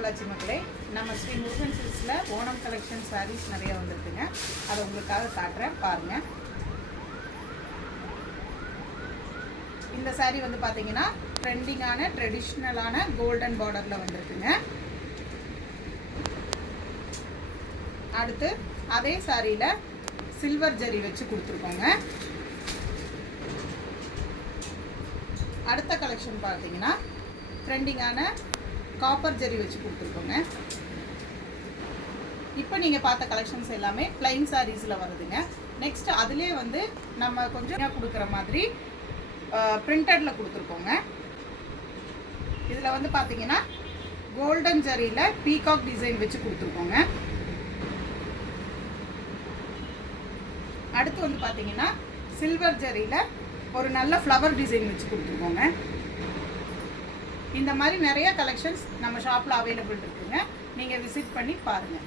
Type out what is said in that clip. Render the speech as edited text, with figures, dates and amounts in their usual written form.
பொள்ளாச்சி மக்களே, நம்ம ஸ்ரீ முருகன் சில்க்ஸில் ஓணம் கலெக்ஷன் சாரீஸ் நிறைய வந்திருக்குங்க. அதை உங்களுக்காக காட்டுறேன், பாருங்கள். இந்த சாரீ வந்து பார்த்தீங்கன்னா ட்ரெண்டிங்கான ட்ரெடிஷ்னலான கோல்டன் பார்டரில் வந்திருக்குங்க. அடுத்து அதே சாரியில் சில்வர் ஜரி வச்சு கொடுத்துருக்கோங்க. அடுத்த கலெக்ஷன் பார்த்தீங்கன்னா ட்ரெண்டிங்கான காப்பர் ஜரி வச்சு கொடுத்துருக்கோங்க. இப்போ நீங்கள் பார்த்த கலெக்ஷன்ஸ் எல்லாமே பிளைன் சாரீஸில் வருதுங்க. நெக்ஸ்ட் அதுலேயே வந்து நம்ம கொஞ்சம் கொடுக்குற மாதிரி பிரிண்டடில் கொடுத்துருக்கோங்க. இதில் வந்து பார்த்தீங்கன்னா கோல்டன் ஜரியில் பீகாக் டிசைன் வச்சு கொடுத்துருக்கோங்க. அடுத்து வந்து பார்த்தீங்கன்னா சில்வர் ஜரியில் ஒரு நல்ல ஃப்ளவர் டிசைன் வச்சு கொடுத்துருக்கோங்க. இந்த மாதிரி நிறைய கலெக்ஷன்ஸ் நம்ம ஷாப்பில் அவைலபிள் இருக்குங்க. நீங்கள் விசிட் பண்ணி பாருங்கள்.